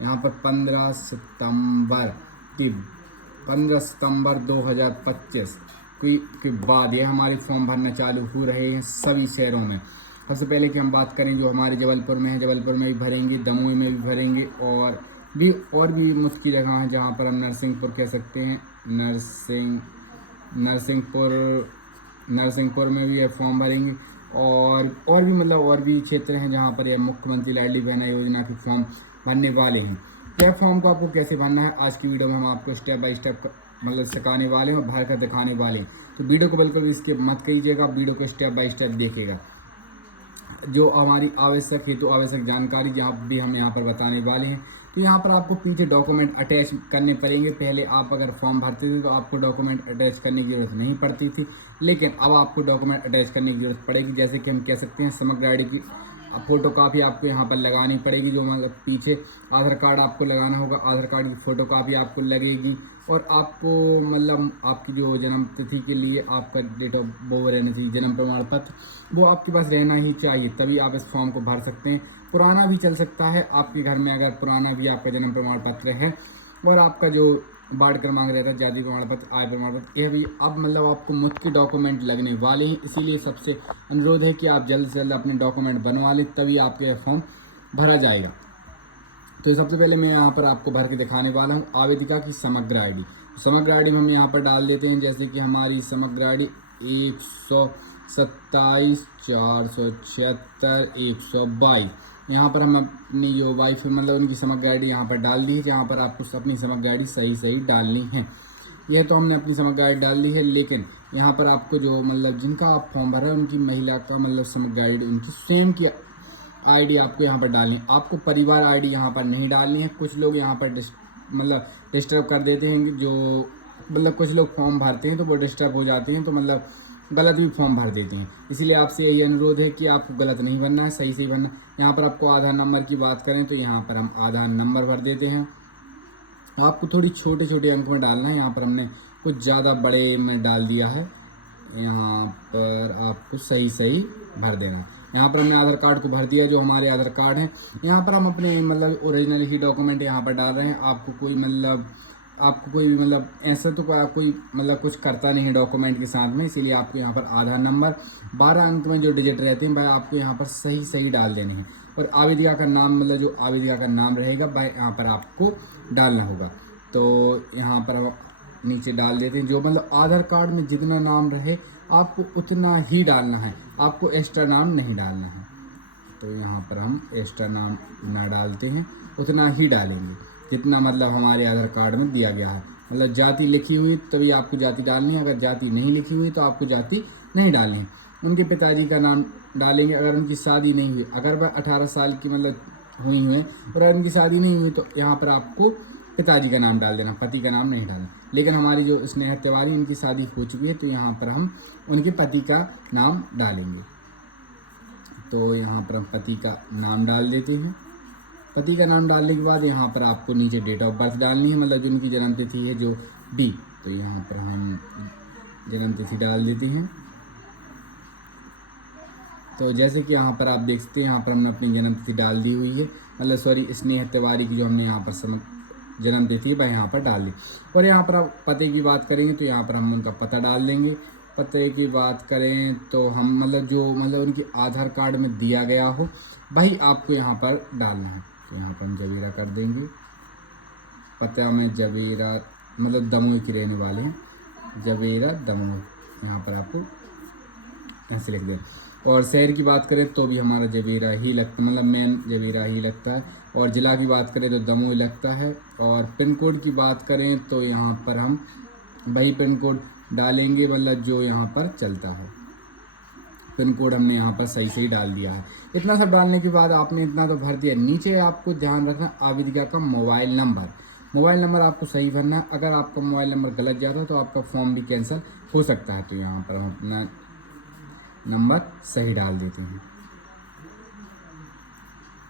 यहाँ पर 15 सितंबर 2025 के बाद ये हमारे फॉर्म भरना चालू हो रहे हैं सभी शहरों में। सबसे पहले कि हम बात करें जो हमारे जबलपुर में है, जबलपुर में भी भरेंगे, दमोह में भी भरेंगे, और भी मुख्य जगह हैं जहाँ पर हम नरसिंहपुर कह सकते हैं, नरसिंहपुर में भी ये फॉर्म भरेंगे, और भी मतलब और भी क्षेत्र हैं जहाँ पर यह मुख्यमंत्री लाडली बहना योजना के फॉर्म भरने वाले हैं। यह फॉर्म को आपको कैसे भरना है आज की वीडियो में हम आपको स्टेप बाय स्टेप मतलब सिखाने वाले हैं और भर कर दिखाने वाले हैं। तो वीडियो को बिल्कुल भी स्किप मत कीजिएगा, वीडियो को स्टेप बाय स्टेप देखिएगा। जो हमारी आवश्यक हेतु आवश्यक जानकारी जहाँ भी हम यहाँ पर बताने वाले हैं। तो यहाँ पर आपको पीछे डॉक्यूमेंट अटैच करने पड़ेंगे। पहले आप अगर फॉर्म भरते थे तो आपको डॉक्यूमेंट अटैच करने की जरूरत नहीं पड़ती थी, लेकिन अब आपको डॉक्यूमेंट अटैच करने की जरूरत पड़ेगी। जैसे कि हम कह सकते हैं समग्र आईडी की फ़ोटो कापी आपको यहाँ पर लगानी पड़ेगी। जो मतलब पीछे आधार कार्ड आपको लगाना होगा, आधार कार्ड की फ़ोटो कापी आपको लगेगी, और आपको मतलब आपकी जो जन्म तिथि के लिए आपका डेट ऑफ बर्थ रहना चाहिए, जन्म प्रमाण पत्र वो आपके पास रहना ही चाहिए, तभी आप इस फॉर्म को भर सकते हैं। पुराना भी चल सकता है आपके घर में, अगर पुराना भी आपका जन्म प्रमाण पत्र है और आपका जो वार्ड क्रमांक रहता है, जाति प्रमाण पत्र, आय प्रमाण पत्र, यह भी अब मतलब आपको मुख्य डॉक्यूमेंट लगने वाले हैं। इसीलिए सबसे अनुरोध है कि आप जल्द से जल्द अपने डॉक्यूमेंट बनवा लें, तभी आपके फॉर्म भरा जाएगा। तो सबसे पहले मैं यहाँ पर आपको भर के दिखाने वाला हूँ आवेदिका की समग्र आईडी। समग्र आईडी में हम यहाँ पर डाल देते हैं, जैसे कि हमारी समग्र आईडी 127-476-122। यहाँ पर हम अपनी जो वाइफ है मतलब उनकी समग्र आईडी यहाँ पर डाल दी है। यहाँ पर आपको अपनी समग्र आईडी सही डालनी है। यह तो हमने अपनी समग्र आईडी डाल दी है, लेकिन यहाँ पर आपको जो मतलब जिनका आप फॉर्म भर रहे हैं उनकी महिला का मतलब समग्र आईडी उनकी स्वयं की आईडी आपको यहाँ पर डालनी है। आपको परिवार आईडी यहाँ पर नहीं डालनी है। कुछ लोग यहाँ पर डिस्टर्ब कर देते हैं, जो मतलब कुछ लोग फॉर्म भरते हैं तो वो डिस्टर्ब हो जाते हैं, तो मतलब गलत भी फॉर्म भर देते हैं। इसलिए आपसे यही अनुरोध है कि आपको गलत नहीं भरना है, सही भरना है। यहाँ पर आपको आधार नंबर की बात करें तो यहाँ पर हम आधार नंबर भर देते हैं। आपको थोड़ी छोटे अंक में डालना है, यहाँ पर हमने कुछ ज़्यादा बड़े में डाल दिया है। यहाँ पर आपको सही भर देना है। यहाँ पर हमने आधार कार्ड को भर दिया, जो हमारे आधार कार्ड हैं। यहाँ पर हम अपने मतलब ओरिजिनल ही डॉक्यूमेंट यहाँ पर डाल रहे हैं। आपको कोई भी मतलब ऐसा तो कोई मतलब कुछ करता नहीं है डॉक्यूमेंट के साथ में, इसीलिए आपको यहाँ पर आधार नंबर 12 अंक में जो डिजिट रहते हैं वह आपको यहाँ पर सही डाल देने हैं। और आवेदिका का नाम मतलब जो आवेदिका का नाम रहेगा वह यहाँ पर आपको डालना होगा। तो यहाँ पर हम नीचे डाल देते हैं, जो मतलब आधार कार्ड में जितना नाम रहे आपको उतना ही डालना है, आपको एक्स्ट्रा नाम नहीं डालना है। तो यहाँ पर हम एक्स्ट्रा नाम ना डालते हैं, उतना ही डालेंगे जितना मतलब हमारे आधार कार्ड में दिया गया है। मतलब जाति लिखी हुई तभी आपको जाति डालनी है, अगर जाति नहीं लिखी हुई तो आपको जाति नहीं डालनी है। उनके पिताजी का नाम डालेंगे, अगर उनकी शादी नहीं हुई, अगर वह 18 साल की मतलब हुई हुए और अगर उनकी शादी नहीं हुई तो यहाँ पर आपको पिताजी का नाम डाल देना, पति का नाम नहीं डालना। लेकिन हमारी जो स्नेहा तिवारी इनकी शादी हो चुकी है, तो यहाँ पर हम उनके पति का नाम डालेंगे। तो यहाँ पर हम पति का नाम डाल देते हैं। पति का नाम डालने के बाद यहाँ पर आपको नीचे डेट ऑफ बर्थ डालनी है, मतलब जो उनकी जन्म तिथि है जो डी, तो यहाँ पर हम जन्म तिथि डाल देते हैं। तो जैसे कि यहाँ पर आप देख सकते हैं, यहाँ पर हमने अपनी जन्म तिथि डाल दी हुई है, मतलब स्नेहा तिवारी की जो हमने यहाँ पर जन्म तिथि वह यहाँ पर डाल दी। और यहाँ पर आप पते की बात करेंगे तो यहाँ पर हम उनका पता डाल देंगे। पते की बात करें तो हम मतलब जो मतलब उनके आधार कार्ड में दिया गया हो वही आपको यहाँ पर डालना है। तो यहाँ पर हम जवेरा कर देंगे, पता में जवेरा मतलब दमोह की रहने वाले हैं, जवेरा दमोह, यहाँ पर आपको ऐसे लिख दें। और शहर की बात करें तो भी हमारा जवेरा ही लगता, मतलब मेन जवेरा ही लगता है। और ज़िला की बात करें तो दमोह लगता है। और पिन कोड की बात करें तो यहाँ पर हम वही पिन कोड डालेंगे, मतलब जो यहाँ पर चलता है। पिन कोड हमने यहाँ पर सही डाल दिया है। इतना सब डालने के बाद आपने इतना तो भर दिया। नीचे आपको ध्यान रखना आवेदिका का मोबाइल नंबर आपको सही भरना है। अगर आपका मोबाइल नंबर गलत जाता है तो आपका फॉर्म भी कैंसिल हो सकता है। तो यहाँ पर हम अपना नंबर सही डाल देते हैं।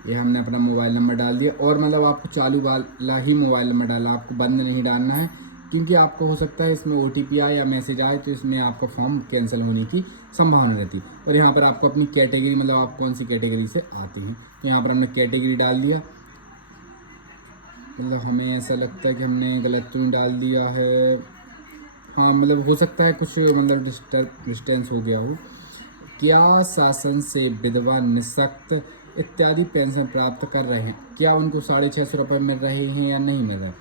ये हमने अपना मोबाइल नंबर डाल दिया, और मतलब आपको चालू वाला ही मोबाइल नंबर डालना, आपको बंद नहीं डालना है, क्योंकि आपको हो सकता है इसमें OTP आए या मैसेज आए तो इसमें आपका फॉर्म कैंसिल होने की संभावना रहती है। और यहाँ पर आपको अपनी कैटेगरी मतलब आप कौन सी कैटेगरी से आते हैं, तो यहाँ पर हमने कैटेगरी डाल दिया। मतलब हमें ऐसा लगता है कि हमने गलत तो नहीं डाल दिया है। हाँ मतलब हो सकता है कुछ मतलब डिस्टेंस हो गया हो। क्या शासन से विधवा निःशक्त इत्यादि पेंशन प्राप्त कर रहे हैं, क्या उनको 650 मिल रहे हैं या नहीं मिल रहे।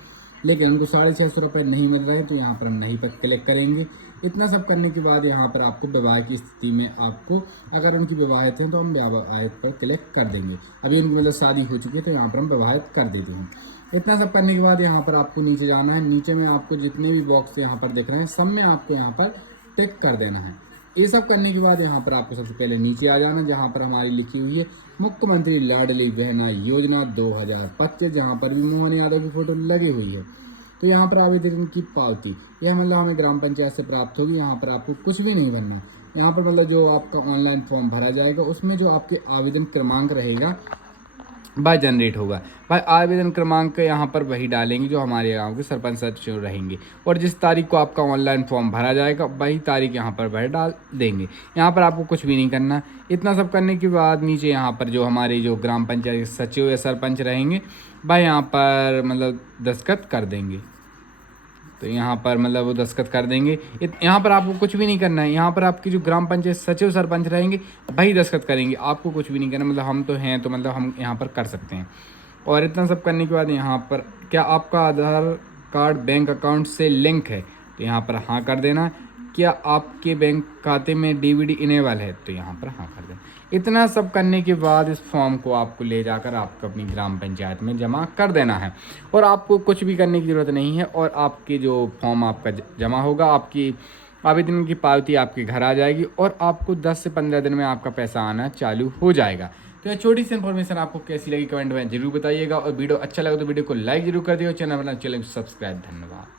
लेकिन उनको 650 नहीं मिल रहे हैं तो यहाँ पर हम नहीं पर क्लिक करेंगे। इतना सब करने के बाद यहाँ पर आपको विवाह की स्थिति में आपको, अगर उनकी विवाहित हैं तो हम विवाहित पर क्लिक कर देंगे। अभी उनकी मतलब शादी हो चुकी है तो यहाँ पर हम विवाहित कर देते हैं। इतना सब करने के बाद यहाँ पर आपको नीचे जाना है। नीचे में आपको जितने भी बॉक्स यहाँ पर दिख रहे हैं सब में आपको यहाँ पर टिक कर देना है। ये सब करने के बाद यहाँ पर आपको सबसे पहले नीचे आ जाना, जहाँ पर हमारी लिखी हुई है मुख्यमंत्री लाडली बहना योजना 2025, जहाँ पर भी मोहन यादव की फोटो लगी हुई है। तो यहाँ पर आवेदन की पावती, यह मतलब हमें ग्राम पंचायत से प्राप्त होगी। यहाँ पर आपको कुछ भी नहीं भरना। यहाँ पर मतलब जो आपका ऑनलाइन फॉर्म भरा जाएगा उसमें जो आपके आवेदन क्रमांक रहेगा वह जनरेट होगा। भाई आवेदन क्रमांक यहाँ पर वही डालेंगे जो हमारे गांव के सरपंच सचिव रहेंगे, और जिस तारीख को आपका ऑनलाइन फॉर्म भरा जाएगा वही तारीख यहाँ पर वह डाल देंगे। यहाँ पर आपको कुछ भी नहीं करना। इतना सब करने के बाद नीचे यहाँ पर जो हमारे जो ग्राम पंचायत सचिव या सरपंच रहेंगे वह यहाँ पर मतलब दस्तखत कर देंगे। तो यहाँ पर मतलब वो दस्तखत कर देंगे। यहाँ पर आपको कुछ भी नहीं करना है। यहाँ पर आपकी जो ग्राम पंचायत सचिव सरपंच रहेंगे वही दस्तखत करेंगे, आपको कुछ भी नहीं करना। मतलब हम तो हैं तो मतलब हम यहाँ पर कर सकते हैं। और इतना सब करने के बाद यहाँ पर क्या आपका आधार कार्ड बैंक अकाउंट से लिंक है, तो यहाँ पर हाँ कर देना। क्या आपके बैंक खाते में डीवीडी इनेबल है, तो यहाँ पर हाँ कर देना। इतना सब करने के बाद इस फॉर्म को आपको ले जाकर आपको अपनी ग्राम पंचायत में जमा कर देना है, और आपको कुछ भी करने की ज़रूरत नहीं है। और आपके जो फॉर्म आपका जमा होगा, आपकी आवेदन की पावती आपके घर आ जाएगी, और आपको 10 से 15 दिन में आपका पैसा आना चालू हो जाएगा। तो यह छोटी सी इन्फॉर्मेशन आपको कैसी लगी कमेंट में जरूर बताइएगा, और वीडियो अच्छा लगा तो वीडियो को लाइक जरूर कर दिए और चैनल सब्सक्राइब। धन्यवाद।